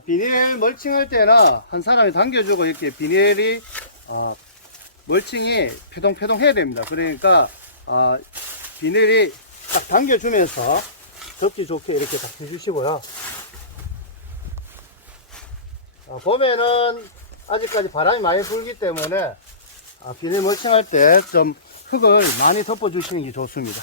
아, 비닐 멀칭할 때는 한 사람이 당겨주고 이렇게 비닐이 아, 멀칭이 패동패동 해야 됩니다. 그러니까 아, 비닐이 딱 당겨주면서 덮기 좋게 이렇게 딱 해주시고요. 아, 봄에는 아직까지 바람이 많이 불기 때문에 아, 비닐 멀칭할 때 좀 흙을 많이 덮어주시는 게 좋습니다.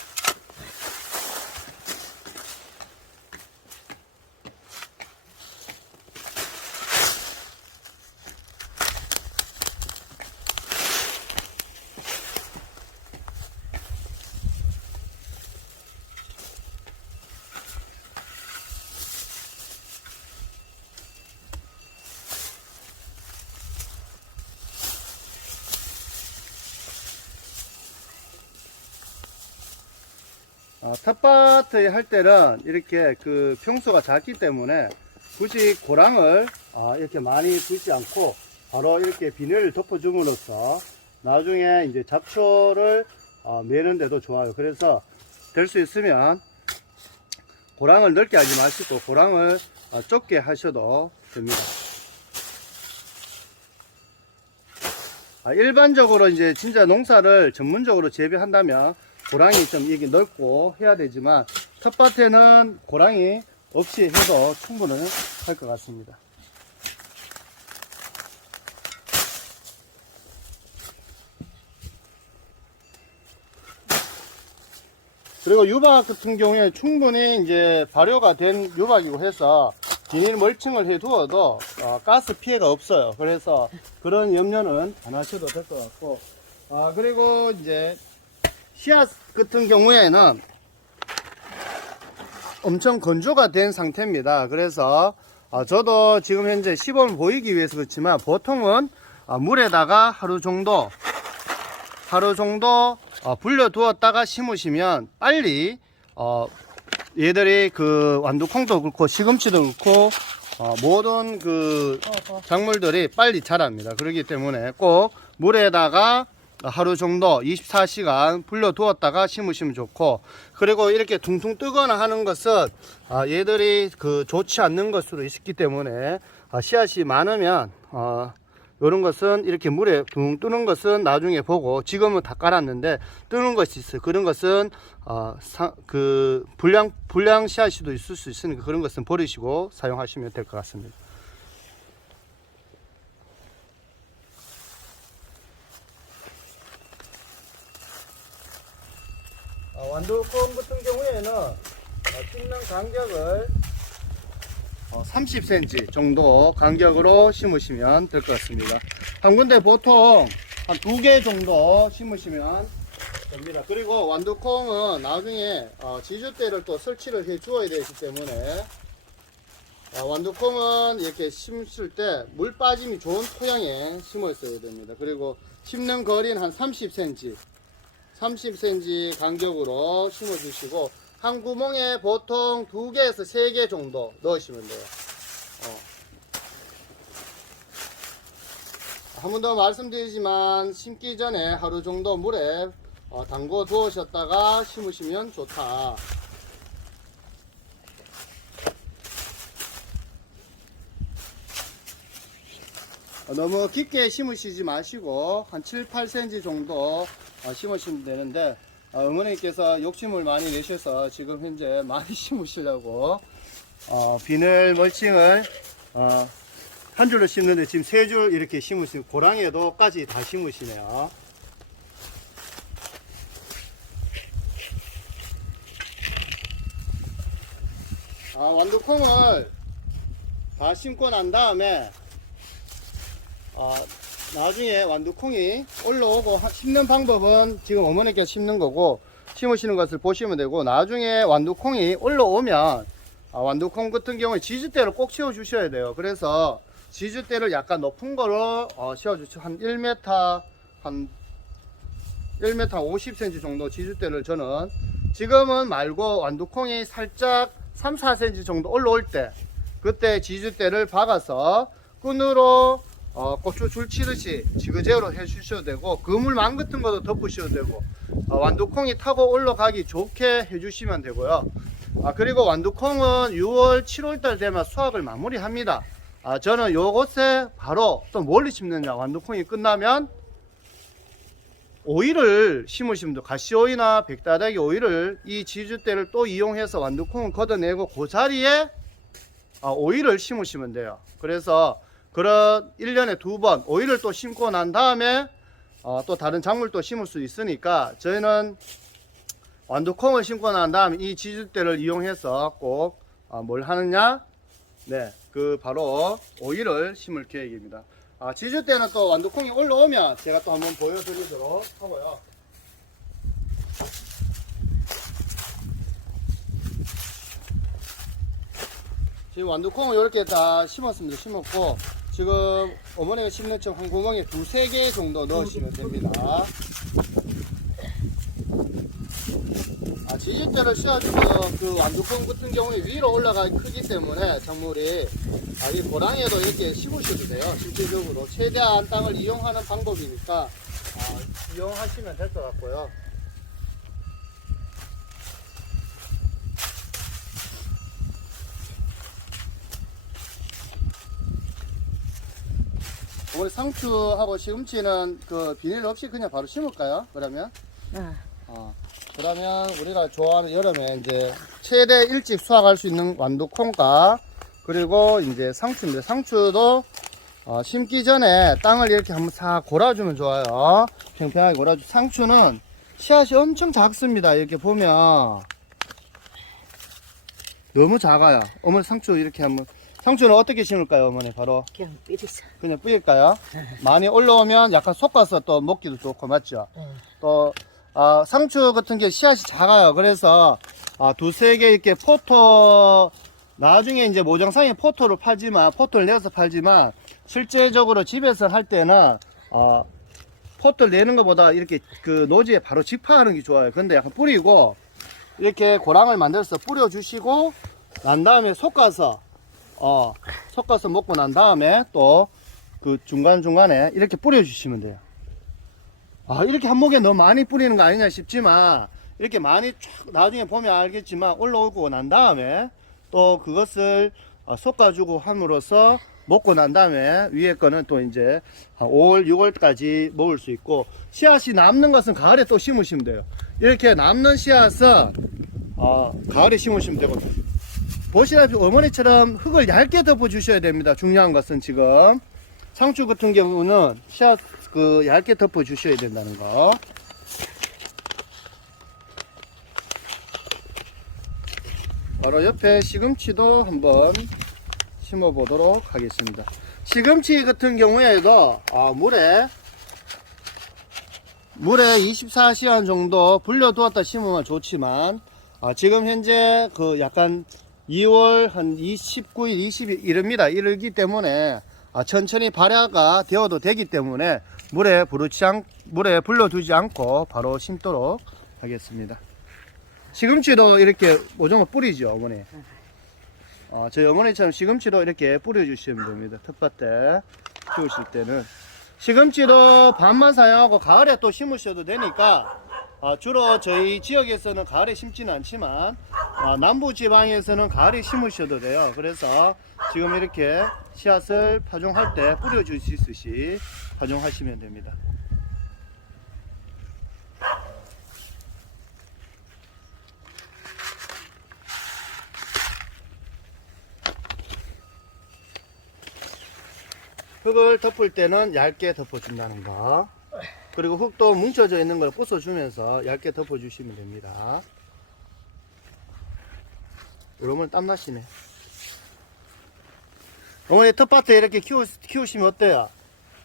어, 텃밭을 할 때는 이렇게 그 평수가 작기 때문에 굳이 고랑을 어, 이렇게 많이 두지 않고 바로 이렇게 비닐을 덮어줌으로써 나중에 이제 잡초를 어, 매는데도 좋아요. 그래서 될 수 있으면 고랑을 넓게 하지 마시고 고랑을 어, 좁게 하셔도 됩니다. 아, 일반적으로 이제 진짜 농사를 전문적으로 재배한다면 고랑이 좀 이게 넓고 해야 되지만 텃밭에는 고랑이 없이 해도 충분할 것 같습니다. 그리고 유박 같은 경우에 충분히 이제 발효가 된 유박이고 해서 비닐 멀칭을 해 두어도 어, 가스 피해가 없어요. 그래서 그런 염려는 안 하셔도 될 것 같고, 아, 그리고 이제 씨앗 같은 경우에는 엄청 건조가 된 상태입니다. 그래서 어, 저도 지금 현재 시범을 보이기 위해서 그렇지만 보통은 어, 물에다가 하루 정도 하루 정도 어, 불려 두었다가 심으시면 빨리 어, 얘들이 그 완두콩도 그렇고 시금치도 그렇고 어, 모든 그 작물들이 빨리 자랍니다. 그렇기 때문에 꼭 물에다가 하루 정도 24시간 불려 두었다가 심으시면 좋고 그리고 이렇게 둥둥 뜨거나 하는 것은 아, 얘들이 그 좋지 않는 것으로 있기 때문에 아, 씨앗이 많으면 어, 이런 것은 이렇게 물에 둥 뜨는 것은 나중에 보고 지금은 다 깔았는데 뜨는 것이 있어요. 그런 것은 어, 사, 그 불량 불량 씨앗이도 있을 수 있으니까 그런 것은 버리시고 사용하시면 될 것 같습니다. 어, 완두콩 같은 경우에는 어, 심는 간격을 어, 30cm 정도 간격으로 심으시면 될 것 같습니다. 한 군데 보통 한 두 개 정도 심으시면 됩니다. 그리고 완두콩은 나중에 어, 지주대를 또 설치를 해 주어야 되기 때문에 어, 완두콩은 이렇게 심을 때 물 빠짐이 좋은 토양에 심어 있어야 됩니다. 그리고 심는 거리는 한 30cm 30cm 간격으로 심어 주시고 한 구멍에 보통 두 개에서 세 개 정도 넣으시면 돼요. 어. 한 번 더 말씀드리지만 심기 전에 하루 정도 물에 어, 담궈 두으셨다가 심으시면 좋다. 어, 너무 깊게 심으시지 마시고 한 7, 8cm 정도 어, 심으시면 되는데 어, 어머니께서 욕심을 많이 내셔서 지금 현재 많이 심으시려고 어, 비늘 멀칭을 어, 한 줄로 심는데 지금 세 줄 이렇게 심으시고 고랑에도까지 다 심으시네요. 아, 완두콩을 다 심고 난 다음에 어, 나중에 완두콩이 올라오고 하- 심는 방법은 지금 어머니께서 심는 거고 심으시는 것을 보시면 되고 나중에 완두콩이 올라오면 아, 완두콩 같은 경우에 지주대를 꼭 채워 주셔야 돼요. 그래서 지주대를 약간 높은 거로 어, 씌워 주시고 한 1m 한 1m 50cm 정도 지주대를 저는 지금은 말고 완두콩이 살짝 3, 4cm 정도 올라올 때 그때 지주대를 박아서 끈으로 어, 고추 줄 치듯이 지그재그로 해 주셔도 되고 그물망 같은 것도 덮으셔도 되고 어, 완두콩이 타고 올라가기 좋게 해 주시면 되고요 아, 그리고 완두콩은 6월 7월 달 되면 수확을 마무리합니다 아, 저는 요곳에 바로 또 멀리 심느냐 완두콩이 끝나면 오이를 심으시면 돼요. 가시오이나 백다닥이 오이를 이 지주대를 또 이용해서 완두콩을 걷어내고 그 자리에 아, 오이를 심으시면 돼요. 그래서 그런 1년에 두 번 오이를 또 심고 난 다음에 어, 또 다른 작물도 심을 수 있으니까 저희는 완두콩을 심고 난 다음에 이 지주대를 이용해서 꼭뭘 하느냐 네, 그 바로 오이를 심을 계획입니다. 아, 지주 때는 또 완두콩이 올라오면 제가 또 한번 보여드리도록 하고요. 지금 완두콩을 이렇게 다 심었습니다. 심었고 지금 어머니가 심는 척한 구멍에 두세 개 정도 넣으시면 됩니다. 아, 지지대를 씌워주면 그 완두콩 같은 경우에 위로 올라가 크기 때문에 작물이 아, 이 고랑에도 이렇게 심으셔도 돼요. 실질적으로 최대한 땅을 이용하는 방법이니까 아, 이용하시면 될 것 같고요. 오늘 상추하고 시금치는 그 비닐 없이 그냥 바로 심을까요? 그러면? 어. 어, 그러면 우리가 좋아하는 여름에 이제 최대 일찍 수확할 수 있는 완두콩과 그리고 이제 상추인데 상추도 어, 심기 전에 땅을 이렇게 한번 싹 골아주면 좋아요. 평평하게 골아주. 상추는 씨앗이 엄청 작습니다. 이렇게 보면 너무 작아요. 어머니 상추 이렇게 한번 상추는 어떻게 심을까요, 어머니? 바로 그냥 삐리서. 그냥 뿌릴까요? 많이 올라오면 약간 솎아서 또 먹기도 좋고 맞죠? 어. 또 아, 상추 같은 게 씨앗이 작아요. 그래서 아, 두세 개 이렇게 포토 나중에 이제 모정상에 포토를 팔지만 포토를 내서 팔지만 실제적으로 집에서 할 때는 아, 포토를 내는 것보다 이렇게 그 노지에 바로 직파하는 게 좋아요. 근데 약간 뿌리고 이렇게 고랑을 만들어서 뿌려 주시고 난 다음에 솎아서 어 솎아서 먹고 난 다음에 또 그 중간 중간에 이렇게 뿌려 주시면 돼요. 아, 이렇게 한 목에 너무 많이 뿌리는 거 아니냐 싶지만, 이렇게 많이 쫙 나중에 보면 알겠지만, 올라오고 난 다음에, 또 그것을 어, 솎아주고 함으로써 먹고 난 다음에, 위에 거는 또 이제 한 5월, 6월까지 먹을 수 있고, 씨앗이 남는 것은 가을에 또 심으시면 돼요. 이렇게 남는 씨앗은, 어, 가을에 심으시면 되고, 보시다시피 어머니처럼 흙을 얇게 덮어 주셔야 됩니다. 중요한 것은 지금. 상추 같은 경우는 씨앗 그 얇게 덮어 주셔야 된다는 거. 바로 옆에 시금치도 한번 심어 보도록 하겠습니다. 시금치 같은 경우에도 아, 물에 물에 24시간 정도 불려 두었다 심으면 좋지만 아, 지금 현재 그 약간 2월 한 29일, 20일 이릅니다. 이르기 때문에 아, 천천히 발야가 되어도 되기 때문에 물에 부르지 않, 물에 불러두지 않고 바로 심도록 하겠습니다. 시금치도 이렇게 모종을 뿌리죠, 어머니. 어, 저희 어머니처럼 시금치도 이렇게 뿌려주시면 됩니다. 텃밭에 키우실 때는. 시금치도 밤만 사용하고 가을에 또 심으셔도 되니까 아, 주로 저희 지역에서는 가을에 심지는 않지만 아, 남부 지방에서는 가을에 심으셔도 돼요. 그래서 지금 이렇게 씨앗을 파종할 때 뿌려줄 수 있으시 파종하시면 됩니다. 흙을 덮을 때는 얇게 덮어준다는 거. 그리고 흙도 뭉쳐져 있는 걸 부숴주면서 얇게 덮어주시면 됩니다. 여러분 땀나시네. 어머니 텃밭에 이렇게 키우, 키우시면 어때요?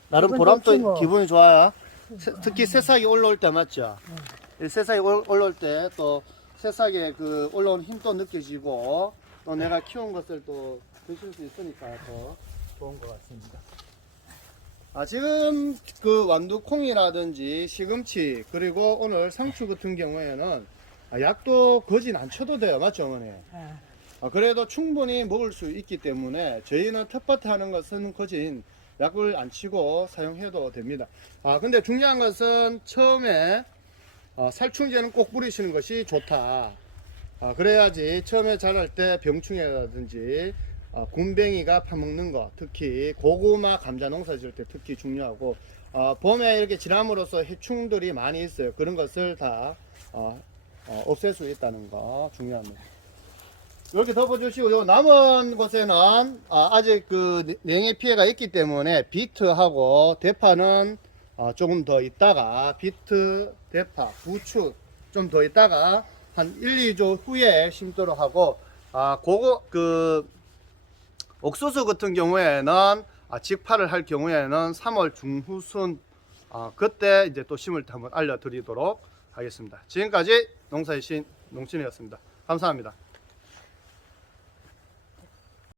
나름 기분 보람도 좋지 뭐. 기분이 좋아요. 새- 특히 새싹이 올라올 때 맞죠? 이 새싹이 올- 올라올 때 또 새싹에 그 올라온 힘도 느껴지고 또 내가 키운 것을 또 드실 수 있으니까 더 좋은 것 같습니다. 아, 지금 그 완두콩이라든지 시금치 그리고 오늘 상추 같은 경우에는 아, 약도 거진 안 쳐도 돼요. 맞죠, 어머니? 어. 아, 그래도 충분히 먹을 수 있기 때문에 저희는 텃밭에 하는 것은 거진 약을 안 치고 사용해도 됩니다. 아, 근데 중요한 것은 처음에 어, 살충제는 꼭 뿌리시는 것이 좋다. 아, 그래야지 처음에 자랄 때 병충해라든지 어, 곰뱅이가 파먹는 거 특히 고구마 감자 농사 지을 때 특히 중요하고 어, 봄에 이렇게 지남으로써 해충들이 많이 있어요. 그런 것을 다 어, 어, 없앨 수 있다는 거 중요합니다. 이렇게 덮어주시고 요 남은 곳에는 아, 직그 냉해 피해가 있기 때문에 비트하고 대파는 어, 조금 더 있다가 비트, 대파, 부추 좀 더 있다가 한 1, 2조 후에 심도록 하고 아 그거 그 옥수수 같은 경우에는 아, 직파를 할 경우에는 3월 중후순 아, 그때 이제 또 심을 때 한번 알려드리도록 하겠습니다. 지금까지 농사의 신 농신이었습니다. 감사합니다.